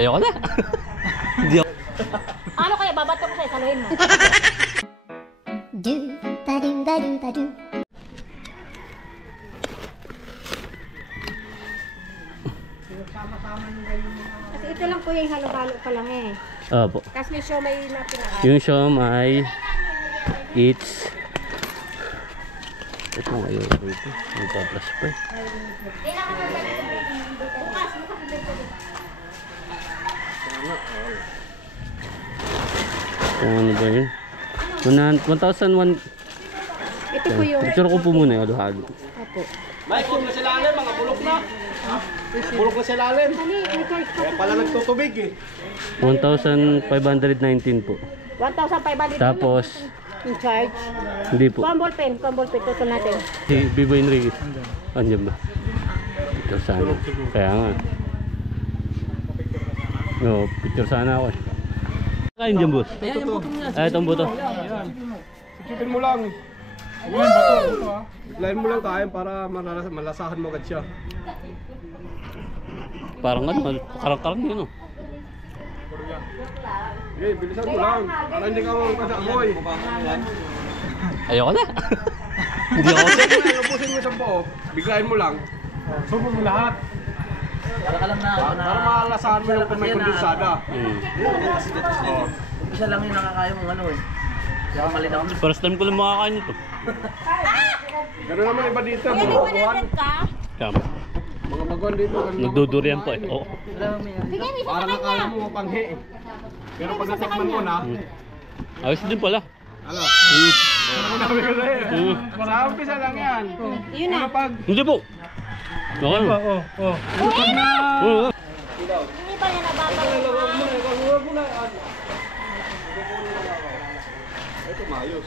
Ayoko na. Hindi ako. Ano kaya babato ko sa'yo, saluhin mo? Kasi ito lang po yung halo-halo pa lang eh. Opo. Tapos may siomay na pinakain. Yung siomay, it's... Ito ngayon dito. Magpa-plus pa eh. Ano ba yun? 1,001. Ito po yung... Picture ko po muna yung halo-halo. Opo. May bulok na sa lalim, mga bulok na. Bulok na sa lalim. Kaya pala nagtutubig eh. 1,519 po. 1,500. Tapos, in charge. hindi po. Kumbol pen, tutol natin. Si Bibo Enriquez. Andiyan ba? Ito sana. Kaya nga. No, picture sana ako. Kain dyan, boss. Ay, itong buto. Sikipin mo lang. Ayan, bato. Lain mo lang kain para malasahan mo agad siya. Parang ano, karang-karang yun, oh. Okay, bilisan mo lang. Para hindi ka magkasamoy. Ayoko na. Hindi ako. Lupusin mo sa buo. Biglayin mo lang. Subo mo lahat. Para malasahan mo yung kung may kondensada. Oh. Isa lang yung nakakaya mong ano eh. Kaya malinaw. First time ko lang makakain ito. Gano'n naman iba dito. Mga Hindi baguhan. mo ka? Tama. Mga baguhan dito. Nagdudurian po eh. Oo. Bigyan mo isa sa Parang akala kanya. mo panghi eh. Pero pag natikman mo na, Ayos din pala. ano? Sinabi ko sa'yo. Sa umpisa lang yan. Yun na. Pero pag... Hindi po. Okay. Uwi na! Oo. Hindi ba yan nababalik? Huwag mo na. Ito maayos.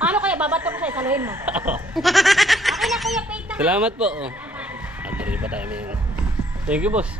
Ano kaya babato ko sa'yo, saluhin mo? Okay na kuya, pay na. Salamat po. Oh. Agree pa tayo, man. Thank you, boss.